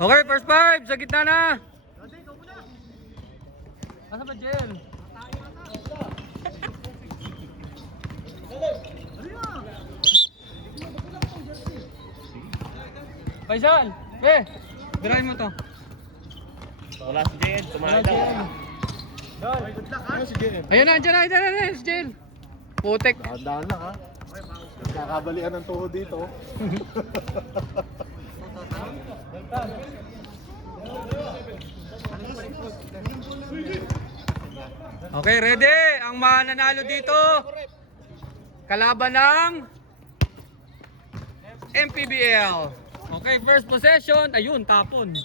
Okay, first five. Sa gitna na. Asa ba, Jel? Faisal! Dirahin mo to. Wala si Jen, tumahay lang. Ayun na, andyan na, si Jel. Putek. Dahan lang ha. Kakabalian ng tuhod dito. Okay, ready? Ang mananalo dito, kalaban ng MPBL. Okay, first possession. Ayun, tapon.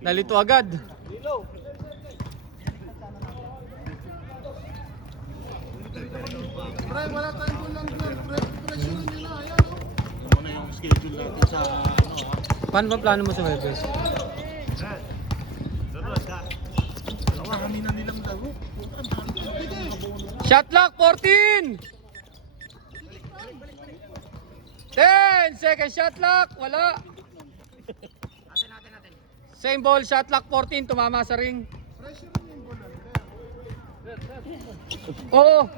Nalito agad. Wala tayong bulan dyan. Pressure nyo na. Ayan o. Ano muna yung schedule natin sa ano ha. Paano ba plano mo sa Webes? Kami na nilang laro. Shot clock, 14! 10 second shot clock, wala. Same ball, shot clock 14, tumama sa ring. Oo.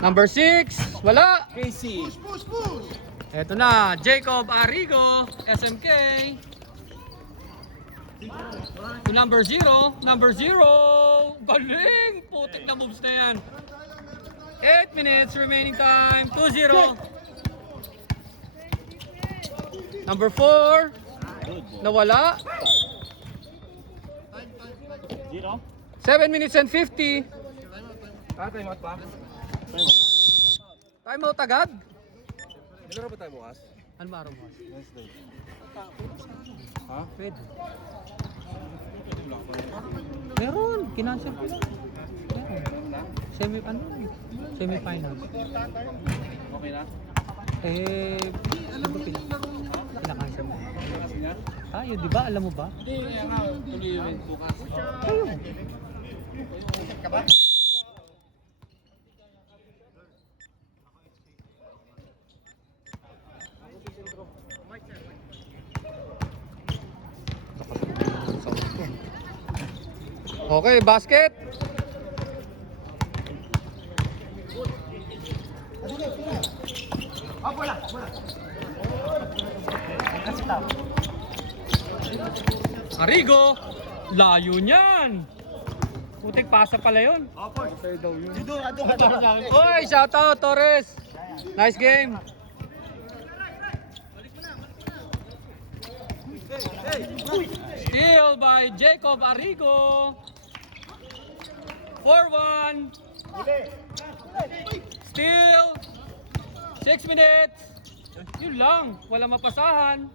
Number 6, wala. Casey. Eto na, Jacob Arrigo, SMK. To number 0, galing! Putik na moves na yan. 8 minutes remaining time, 2-0. Number 4, nawala. 0? 7 minutes and 50. Time out pa? Time out agad. Hindi ba tayo bukas? Ano ba araw mo? Wednesday. Ha? Pwede. Meron, kinansel ko lang. Semi-finals. Okay na? Ano ba pinakansel mo? Tayo, di ba? Alam mo ba? Hindi, tuloy yung event bukas. Tayo. Ka ba? Okay, basket. Arrigo, layo niyan. Putik pasa pala yun. Oy, shout out Torres. Nice game. Steal by Jacob Arrigo. 4-1. Steal. 6 minutes. Yun lang, wala mapasahan.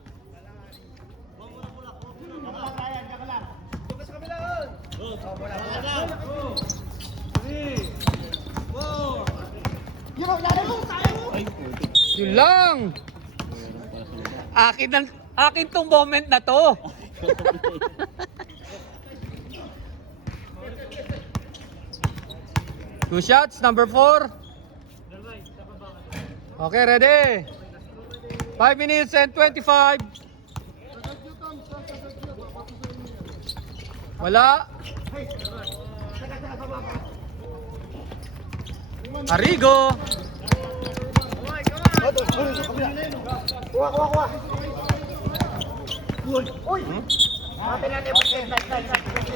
Yun lang. Akin tong moment na to. Two shots, number 4. Okay, ready? 5 minutes and 25. Wala. Arrigo.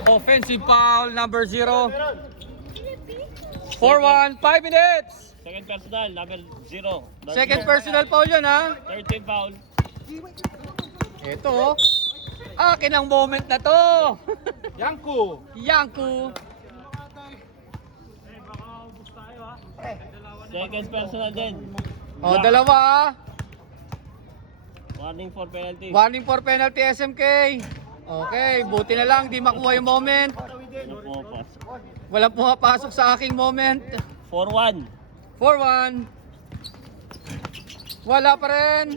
Offensive foul, number 0. 4-1, 5 minutes. Second personal, number 0. Second personal foul yun, ha? 13 foul. Ito, akin ang moment na to. Yanko. Yanko. Second personal din. O, dalawa, ha? Warning for penalty. Warning for penalty, SMK. Okay, buti na lang, di makuha yung moment. Walang pumapasok sa aking moment. 4-1. 4-1. Wala pa rin.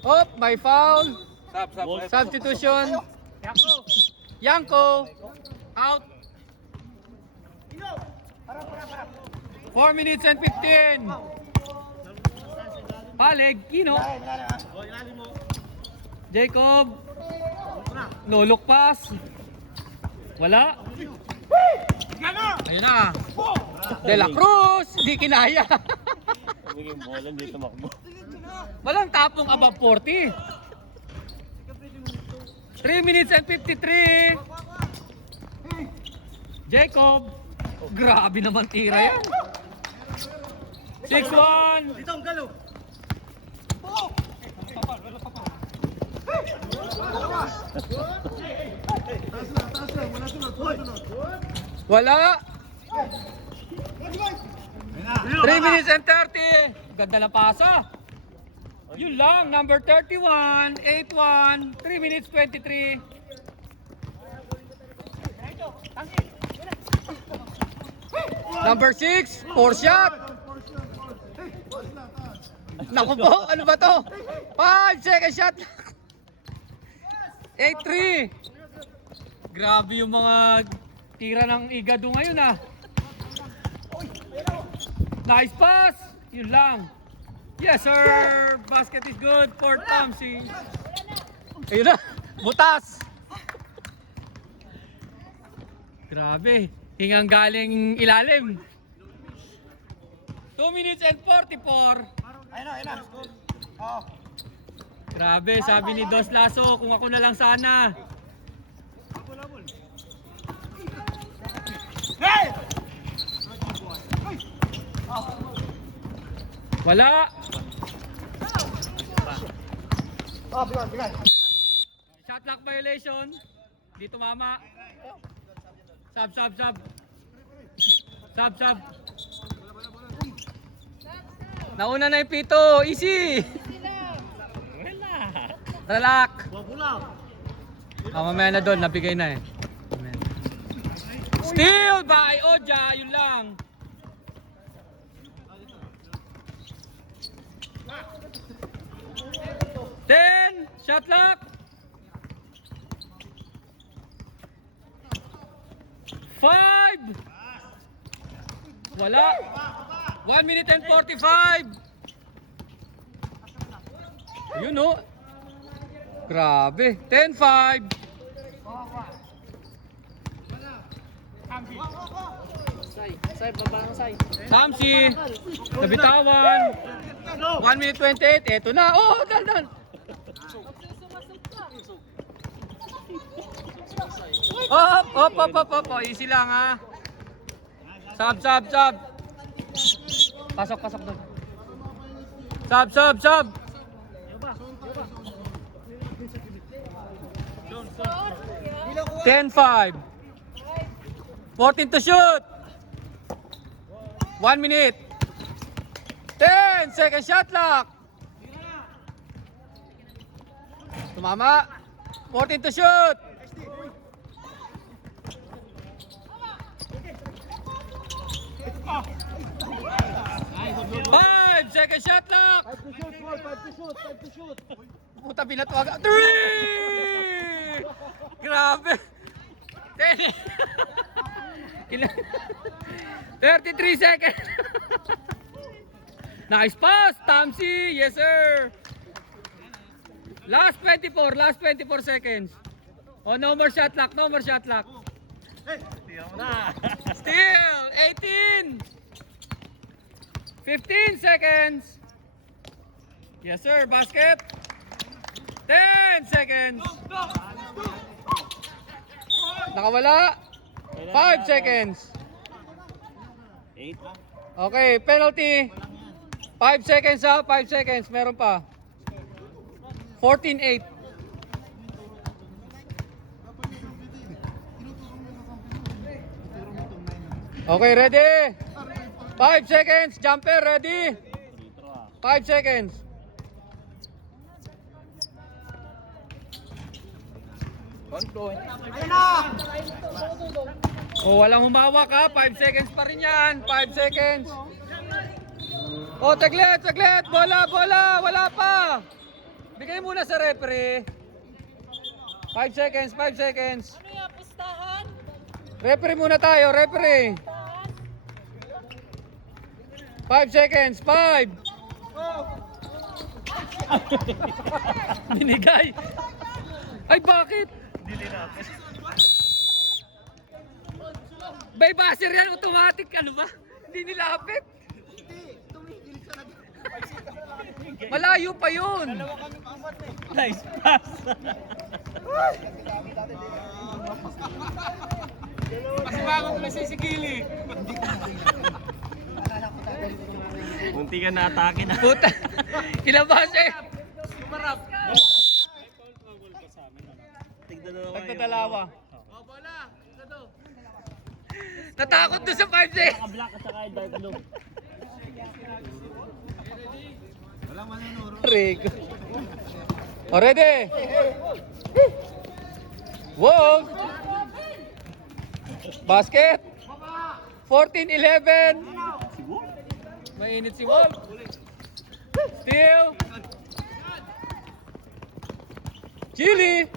Oh, may foul. Substitution. Yanko. Out. 4 minutes and 15. Paleg, Kino. Jacob. Lolok pass. Wala. Ayun na. De La Cruz. Di kinaya. Bigay bola, hindi tumakbo. Walang tapong above 40. 3 minutes and 53. Jacob. Grabe naman tira yan. 6-1. Wala. 3 minutes and 30. Ganda na pasa. Yun lang, number 31, 8-1, 3 minutes 23. Number 6, 4 shot. Naku po, ano ba to? 5 second shot. 8-3. Grabe yung mga tira ng Igado ngayon ah. Nice pass. Yun lang. Yes sir. Basket is good for Tamsi. Ayun na. Butas. Grabe. Hingang galing ilalim. 2 minutes and 44. Ayun na. Oh. Grabe, sabi ni Dos Lasso, kung ako na lang sana. Wala. Shot clock violation. Di tumama. Sub. Nauna na yung pito. Easy. Relax. Mamaya na doon, nabigay na eh. Steal by Oja, yun lang. Ten, shot lock. 5. Wala. 1 minute and 45. Yun o. Grabe. 10-5. Samsi. Nabitawan. 1 minute 28. Eto na. Oh, dan. Op. Easy lang ha. Sub. Pasok doon. Sub. 10-5. 14 to shoot. 1 minute. 10 second shot clock. Tumama. 14 to shoot. Five second shot clock. 5 to shoot. Puta, binatwag. 3! Grabe. 10. 33 seconds. Nice pass, Tamsi. Yes, sir. Last 24 seconds. Oh, no more shot clock. Still 18. 15 seconds. Yes, sir. Basket. 10 seconds. Nakawala. 5 seconds. 8. Okay, penalty. 5 seconds ha, 5 seconds. Meron pa. 14-8. Okay, ready? 5 seconds. Jumper, ready? 5 seconds. Oh, walang humawak ha. 5 seconds pa rin yan. 5 seconds. Oh, taglit. Bola. Wala pa. Bigay muna sa referee. 5 seconds. Ano yung pustahan? Referee muna tayo, referee. 5 seconds. 5, 4, 3, Binigay. Ay, bakit? Hindi nilapit. May buzzer yan, automatic. Ano ba? Hindi nilapit. Malayo pa yun. Nice pass. Kasi bago ko nasisigili. Munti ka na atake na. Puta. Kilabas eh. Nagdadalawa. Natakot doon sa 5 seconds. Black at saka dark blue. Rico. Already. Wow. Basket. 14-11. Mainit si Wolf. Steal. Chili.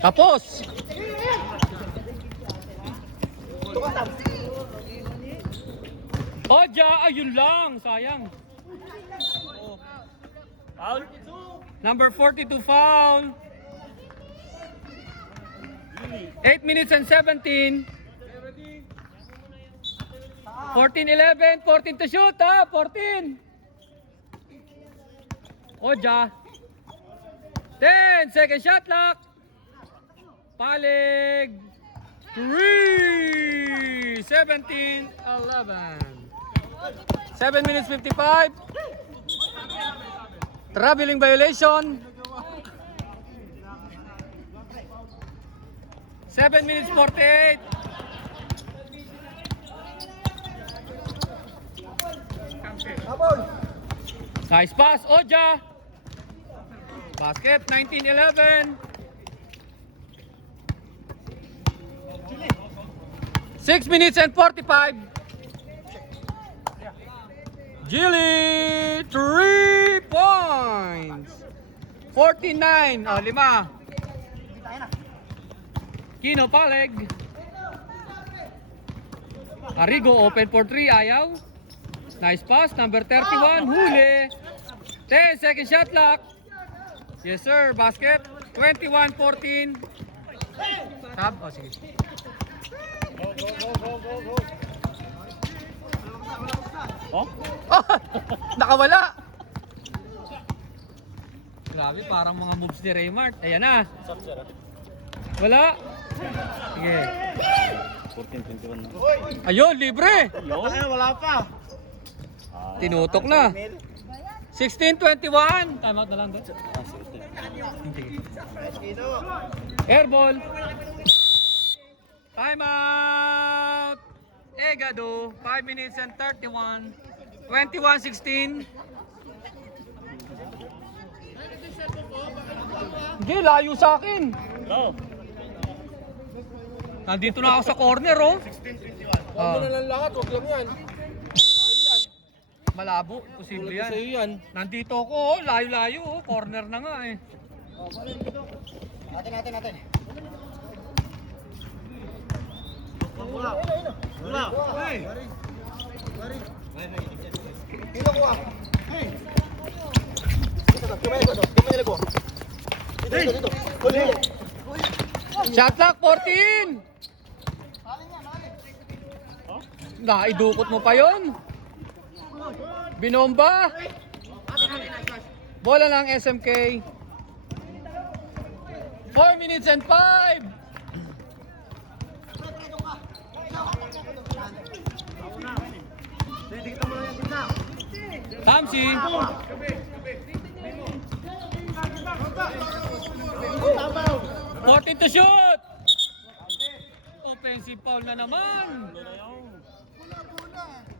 Tapos. Oja, ayun lang, sayang. Foul. Number 42 foul. 8 minutes and 17. 14-11, 14 to shoot ha, 14. Oja. 10, second shot clock. Palig. 3, 17, 11. 7 minutes 55. Traveling violation. 7 minutes 48. Nice pass, Oja. Basket, 19-11. 6 minutes and 45. Gilly, 3 points. 49, oh, 5. Kino Paleg. Arrigo open for 3, ayaw. Nice pass, number 31, huli. 10, second shot clock. Yes sir, basket. 21-14. Tab, oh sige. Oh? Oh, nakawala. Grabe, parang mga moves ni Raymart. Ayan na. Wala. Sige. 14-21 na. Ayun, libre. Ayun, wala pa. Tinutok na. 16-21. Time out na lang doon. Airball. Time out. Egado. 5 minutes and 31. 21-16. Hindi, layo sa akin. No. Nandito na ako sa corner, oh. Huwag mo na lang lahat, huwag lang yan. Malabo, posible yan. Sa'yo yan. Nandito ako, oh. Layo-layo, oh. Corner na nga, eh. Natin. Wala. Hey! Dito ko ah. Hey! Kamay ko. Dito. Huli. Shot clock, 14! Naidukot mo pa yon. Binomba. Bola ng SMK. 4 minutes and 5. Tamsi. 14 to shoot. Offensive foul na naman.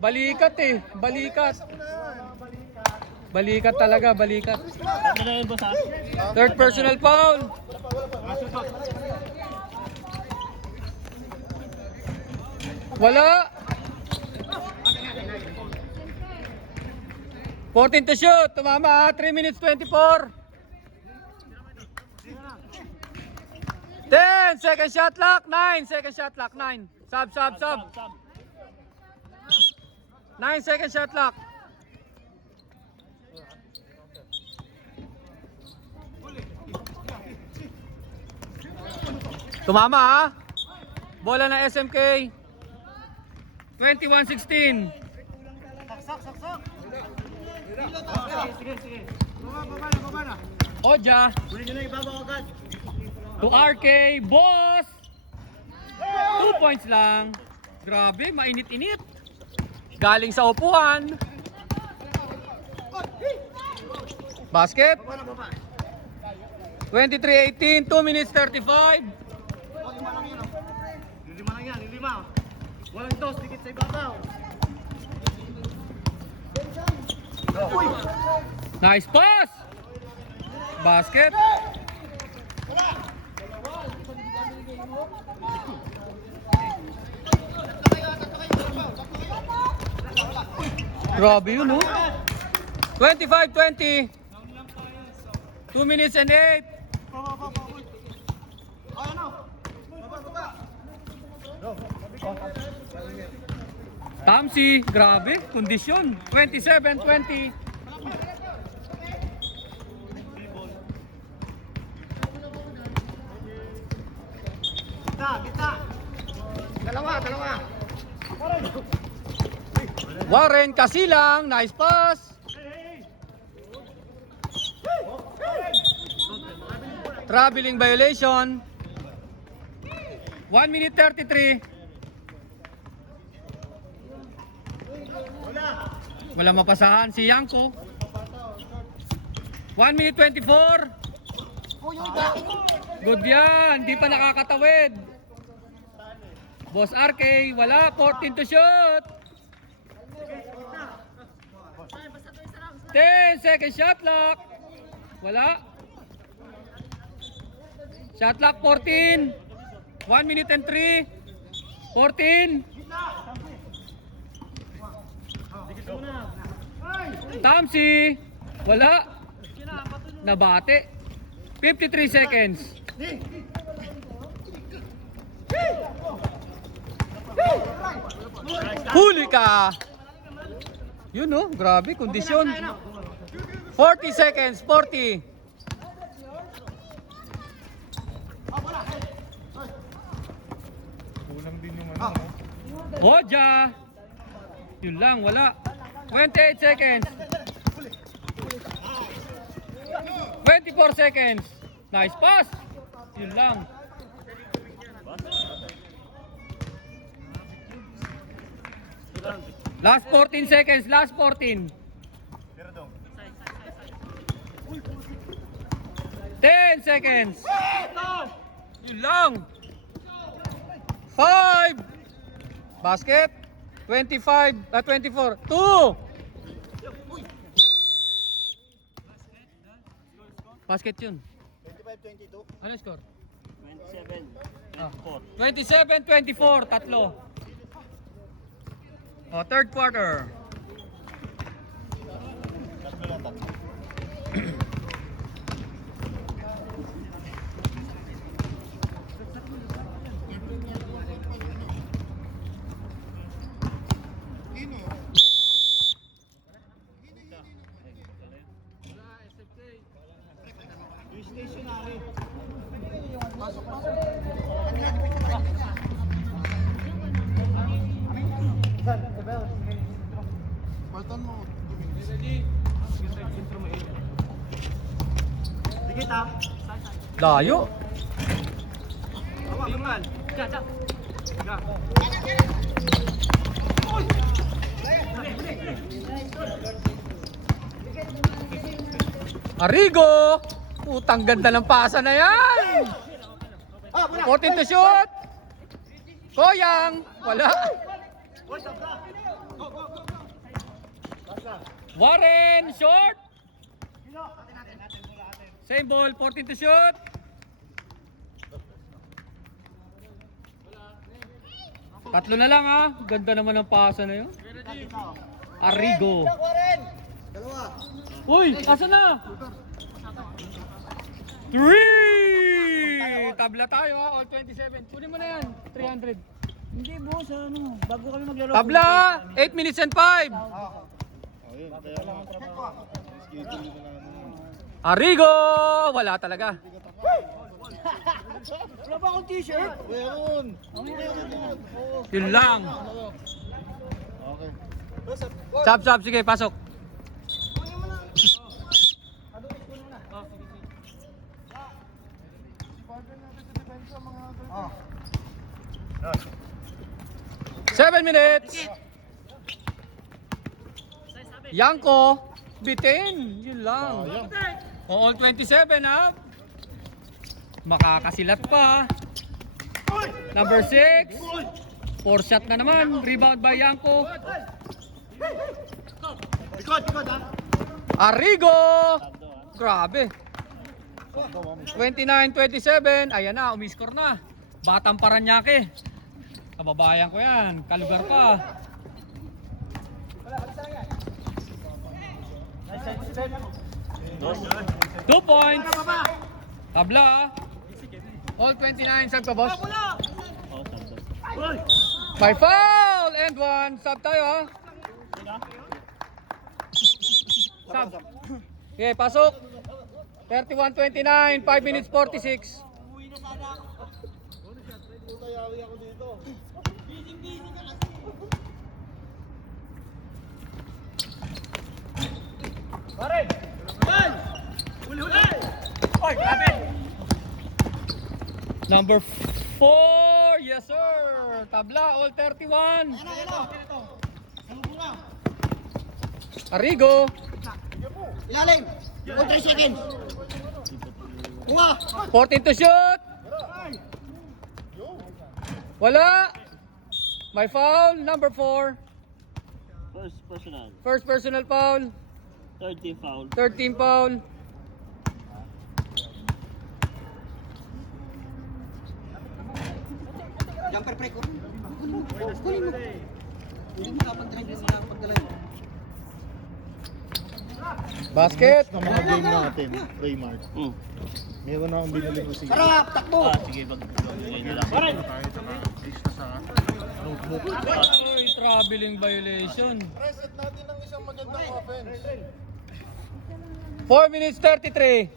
Balikat eh, balikat. Balikat talaga, balikat. Ano na yun, boss, ha? Third personal foul. Wala. 14 to shoot. Tumama. 3 minutes 24. 10. 10 second shot clock. 9 second shot clock. 9. Sub. 9 second shot clock. Tumama ha. Bola ng SMK. 21-16. Oja. To RK. Boss. 2 points lang. Grabe, mainit-init. Galing sa upuan. Basket. 23-18. 2 minutes 35. Lima lang yan, lima. Walang dos, dikit sa ibabaw. Nice pass. Basket. Grabe yun, no? 25-20. 2 minutes and 8. Tamsi, grabe, kondisyon. 27-20. Kita. Dalawa. Warren Kasilang, nice pass. Traveling violation. 1 minute 33. Wala mapasahan si Yanko. 1 minute 24. Good yan, di pa nakakatawid. Boss RK, wala, 14 to shoot. 10 second shot clock. Wala. Shot clock 14. 1 minute and 3. 14. Tamsi. Wala. Nabate. 53 seconds. Huli ka. Yun no, grabe kondisyon. 40 seconds, 40. Hoja. Yun lang, wala. 28 seconds. 24 seconds. Nice pass. Yun lang. Last 14 seconds. Last 14. 10 seconds. Yun lang. 5. Basket. 25. 24. 2. Basket yun. 25-22. Ano score? 27, 27-24. Tatlo. O, third quarter. Paltan mo. Dikit ha. Layo. Tingnan. Arrigo! Putang ganda ng pasa na yan! 14 to shoot! Koyang! Wala! Warren! Short! Same ball, 14 to shoot! Tatlo na lang ha! Ganda naman ng pasa na yun. Arrigo! Uy! Asa na? 3! tabla tayo ha. All 27. Kunin mo na yan. 300. Hindi boss, ano, bago kami maglaro. Tabla! 8 minutes and 5. Ayun, kaya nga. Schedule nila na. Arrigo! Wala talaga. Wala ba akong t-shirt? Meron. Yun lang. Okay. Chop, chop. Sige, pasok. Ah. 7 minutes. Yanko, bitin. Yun lang. All 27 ha. Makakasilat pa. Number 6. 4 shot na naman. Rebound by Yanko. Arrigo. Grabe. 29-27. Ayan na, umiscore na. Batang Paranaque. Kababayan ko yan. Kalugar pa. Two points. Tabla. All 29. Sab ka, boss? By foul. And 1. Sub tayo, ha? Sub. Okay, pasok. 31-29. 5 minutes 46. Number 4, yes sir. Tabla, all 31. Arrigo. Ilalim! 3 seconds! Bunga! 14 to shoot. Wala. May foul, number 4. First personal. First personal foul. 13 foul. 13 foul. Jumper break ko. Kunin mo. Hindi mo kapag-drive sa pagdala. Basket. Sa mga game natin, Raymart. Hmm. Meron akong binili ko sige. Harap! Takbo! Sige, mag-gawin na lang. Tayo tsaka ace na sa notebook. Ay, traveling violation. Reset natin ng isang magandang offense. 4 minutes 33.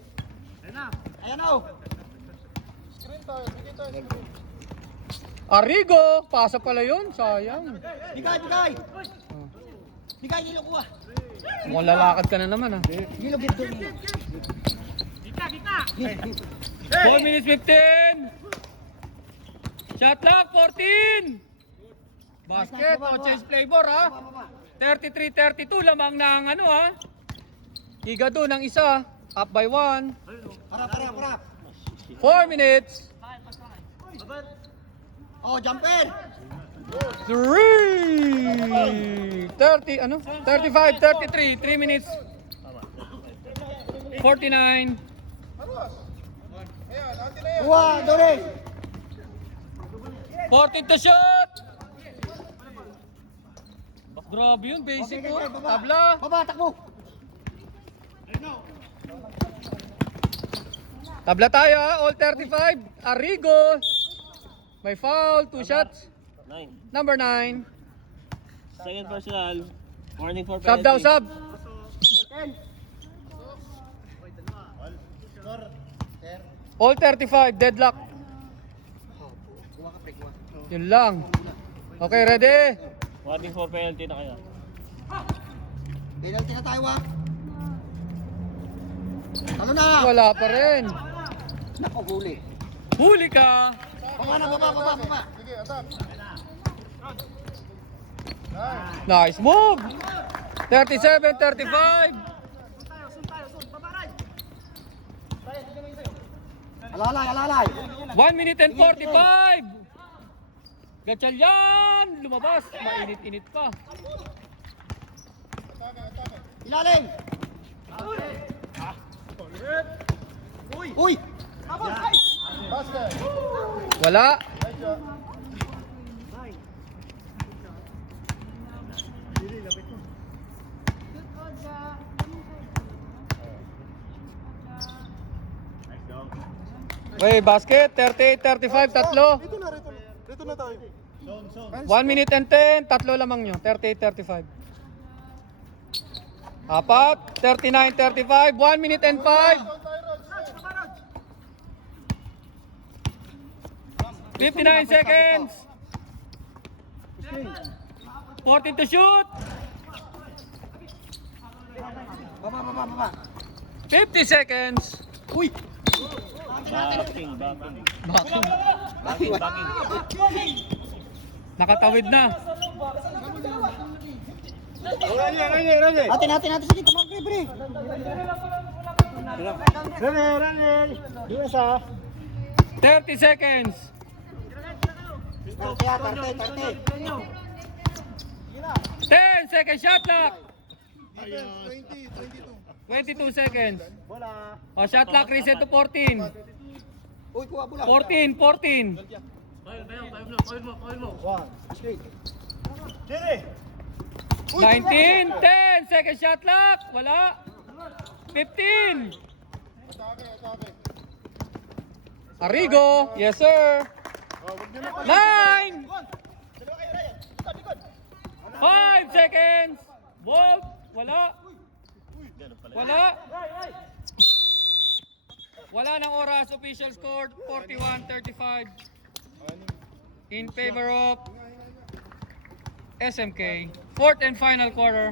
Ayan o! Screen tayo, bigay tayo screen. Arrigo, pasa pala yun, sayang. Bigay! Bigay! Bigay, hilo ko ah! Mukhang lalakad ka na naman ha. Hilo gito. 4 minutes 15. Shot clock 14. Basket, no change flavor ha. 33-32 lamang ng ano ha. Higado ng isa, up by 1. Harap! 4 minutes. Oh, jumper! 3 30 ano? 35 33 3 minutes 49. Kuha, Dore! 14 to shot. Grabe yun, basic ko. Tabla. Baba, takbo! Tabla tayo ha, all 35. Arrigo. May foul, 2 shots. 9. Number 9. Second personal. Warning for Sub penalty. daw, sub. All 35, deadlock. Yun lang. Okay, ready? Warning for penalty na kayo. Penalty na tayo ah! Talo na! Wala pa rin. Nako, huli. Huli ka. Baba na, baba! Sige, attack. Nice move. 37, 35. Alalay! 1 minute and 45. Gatchal yan. Lumabas. Mainit-init pa. Ilalim! Uy! Basket. Wala. Okay, basket. 38-35, tatlo. Rito na, rito na. Rito na tayo. 1 minute and 10, tatlo lamang nyo. 38-35. Apat. 39-35, 1 minute and 5. 59 seconds. 14 to shoot. Baba. 50 seconds. Uy! Backing. Bakit? Nakatawid na. Natin. Sige, tumakbo, pre. Rene. 30 seconds. 30. 10 seconds shot clock. 22. 22 seconds. O, shot clock reset to 14. Uy, kuha bola. 14. 19, 10 second shot clock. Wala. 15. Arrigo. Yes, sir. 9. 5 seconds. Bolt. Wala. Wala ng oras. Official scored 41-35 in favor of SMK. Fourth and final quarter.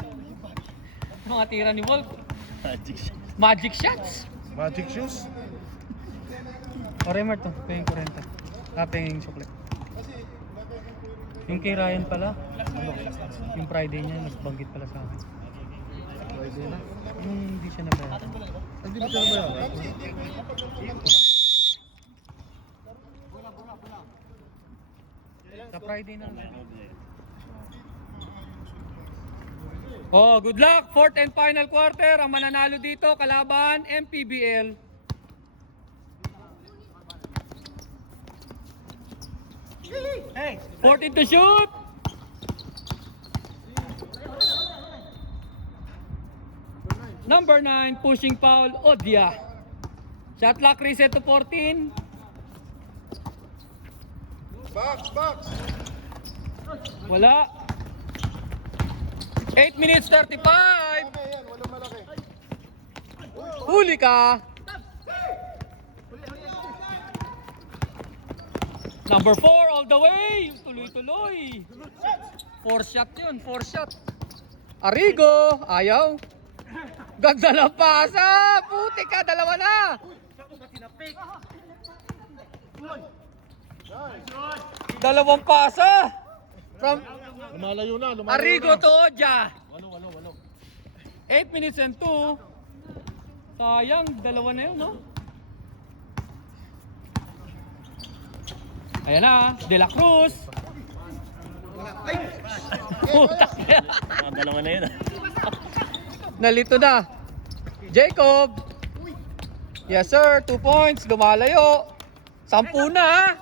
Mga tira ni Wolf. Magic shots. Magic shoes. Oremer to. Paying 40. Paying chocolate. Yung kay Ryan pala. Yung Friday niya, nagbanggit pala sa akin. Friday na. Hindi siya nabayaran. Hindi ba siya ba? Sa Friday na. Oh, good luck. Fourth and final quarter. Ang mananalo dito, kalaban, MPBL. Hey, 14 to shoot. Number 9, pushing foul, Odia. Shot clock reset to 14. Box. Wala. 8 minutes 35. Yan, walang malaki. Huli ka. Number 4 all the way. Tuloy-tuloy. 4 shot yun. 4 shot. Arrigo. Ayaw. Ganda ng pasa. Puti ka. Dalawa na. Dalawang pasa. From Lumalayo na. Arrigo to Odia. 8 minutes and 2. Sayang, dalawa na yun, no? Ayan na, De La Cruz. Putak yan. Dalawa na yun. Nalito na. Jacob. Yes sir, 2 points. Lumalayo. 10 na.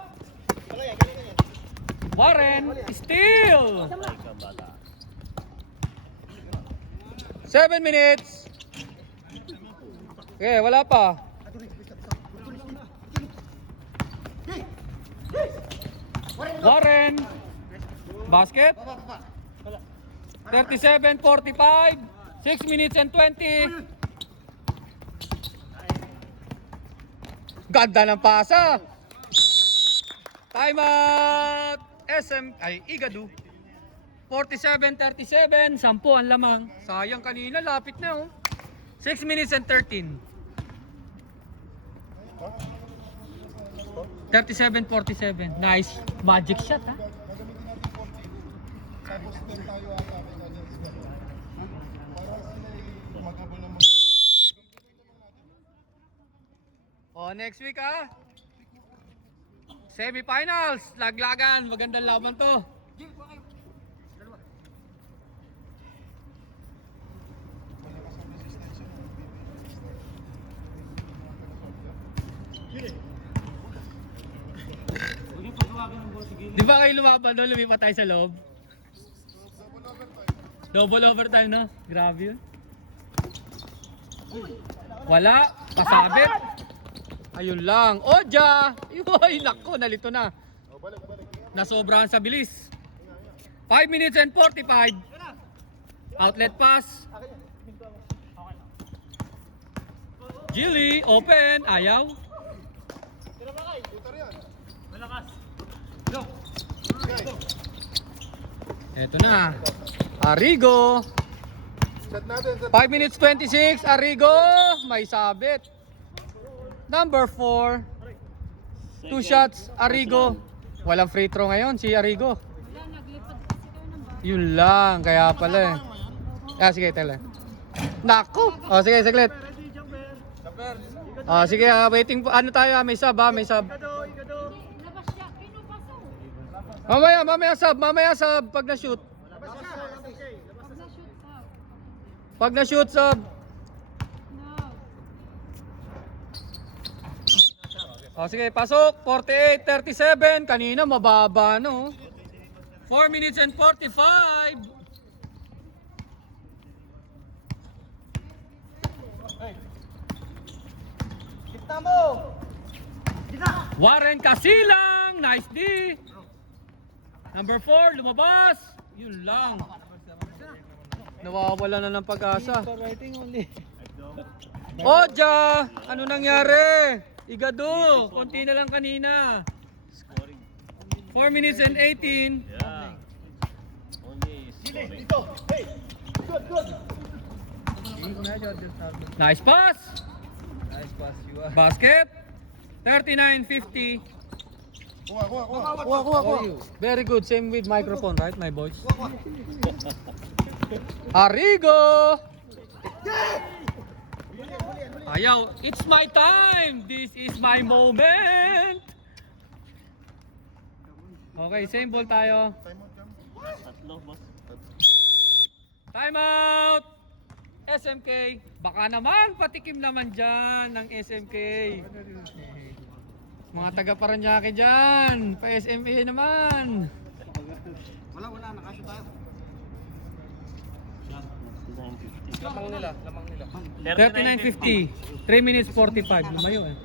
Warren, steal. 7 minutes. Okay, wala pa. Warren. Basket. 37-45. 6 minutes and 20. Ganda ng pasa. Time out. Igadu. 47-37. 10 ang lamang. Sayang kanina. Lapit na oh. 6 minutes and 13. 37-47. Nice. Magic shot ha. Tapos doon tayo ata kay Daniel Isabel. Para sila gumagabo naman. Oh, next week ha. Semifinals. Laglagan. Magandang laban to. Di ba kayo lumaban doon? Lumipat tayo sa loob? Double overtime no? Grabe yun. Wala. Kasabit. Ayun lang. Oja! Uy, nako, nalito na. Nasobrahan sa bilis. 5 minutes and 45. Outlet pass. Gilly, open. Ayaw. Eto na. Arrigo. Set natin, set. 5 minutes 26. Arrigo. May sabit. Number 4. 2 shots. Arrigo. Walang free throw ngayon si Arrigo. Wala, naglipad kasi kayo ng bahay. Yun lang. Kaya pala eh. Ah, sige, tele. Naku. Oh, sige, saglit. Oh, sige, waiting po. Ano tayo? May sub ha, may sub. Labas siya, pinupasaw. Mamaya sub pag na-shoot. Pag na-shoot ka. Pag na-shoot sub. No. Oh, sige, pasok. 48-37. Kanina mababa, no? 4 minutes and 45. Warren Casilang. Nice D. Number 4, lumabas. Yun lang. Nawawala na ng pag-asa. Oja! Ano nangyari? Igado, konti na lang kanina. 4 minutes and 18. Yeah. Only scoring. Nice pass. Basket. 39-50. Kuha. Very good. Same with microphone, right, my boys? Arrigo! Ayaw. It's my time. This is my moment. Okay, same ball tayo. Tatlo, boss. Time out! SMK. Baka naman, patikim naman dyan ng SMK. Mga taga Paranaque dyan. Pa SMA naman. Wala, nakashoot tayo. 39-50. 39-50. 3 minutes 45. Lumayo eh.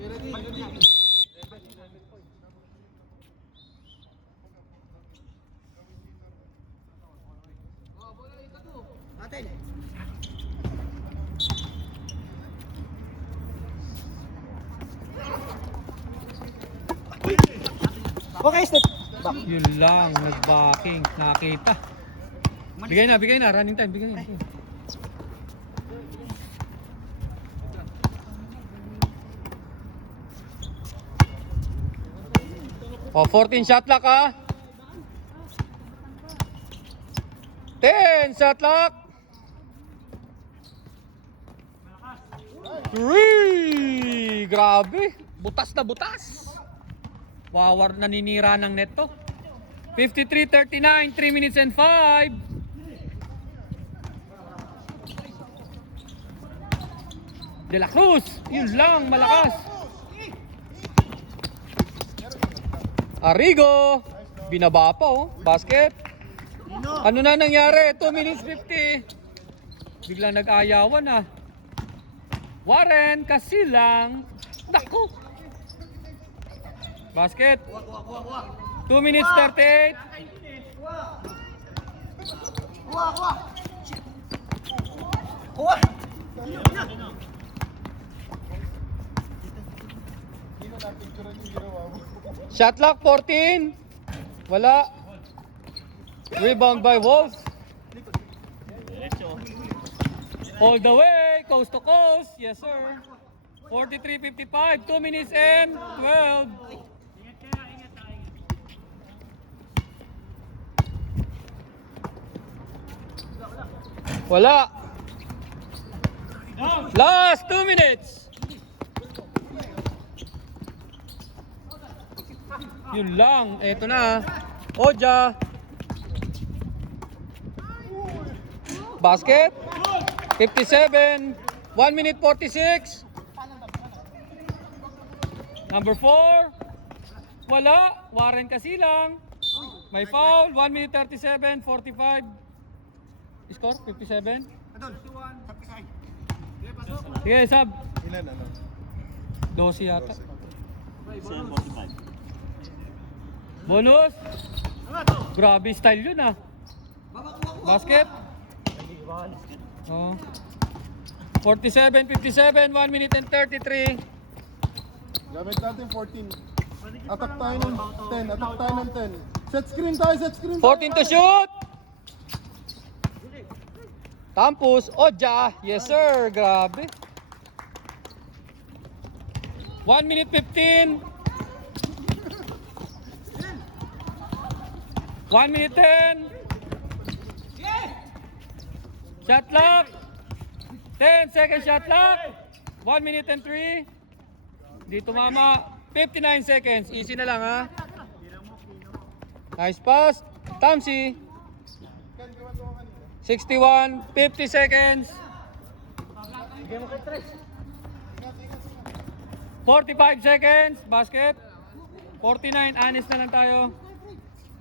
Natin. Okay, stop. Yun lang. Nag-backing. Nakita. Bigay na. Running time. Bigay na. Oh, 14 shot clock ha. 10 shot clock. 3. Grabe. Butas na butas. Wawar naninira ng net to. 53-39. 3 minutes and 5. De La Cruz. Yun lang. Malakas. Arrigo. Binaba pa oh. Basket. Ano na nangyari? 2 minutes 50. Biglang nag-ayawan ah. Warren Casilang. Naku. Basket. 2 minutes 38. Kuha. Shot clock 14. Wala. Rebound by Wolves. Diretso. All the way, coast to coast. Yes, sir. 43-55, 2 minutes and 12. Wala. Last 2 minutes. Yun lang. Eto na. Oja. Basket. 57. 1 minute 46. Number 4. Wala. Warren Casilang. May foul. 1 minute 37. 45. Score? 57. Sige, sub. Ilan ano? 12 yata. 7:45. Bonus. Grabe style yun ah. Basket. Oh. 47-57, 1 minute and 33. Gamit natin 14. Attack tayo ng 10. Attack tayo ng 10. Set screen tayo, set screen tayo. 14 to shoot. Tampus, Oja. Yes sir, grabe. 1 minute 15. 1 minute 10. Shot clock. 10 seconds shot clock. 1 minute and 3. Di tumama. 59 seconds. Easy na lang ha. Nice pass. Tamsi. 61. 50 seconds. 45 seconds. Basket. 49. Honest na lang tayo.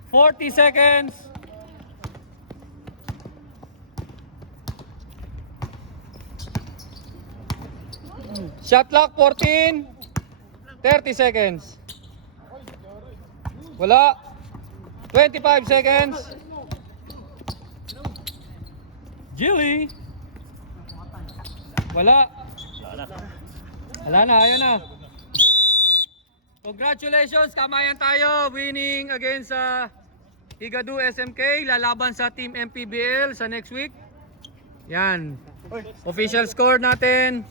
40 seconds. Shot clock 14. 30 seconds. Wala. 25 seconds. Jilly. Wala. Wala na, ayaw na. Congratulations, kamayan tayo. Winning against sa Higado SMK. Lalaban sa Team MPBL sa next week. Yan. Official score natin.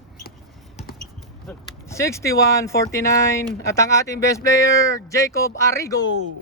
61-49 at ang ating best player Jacob Arrigo.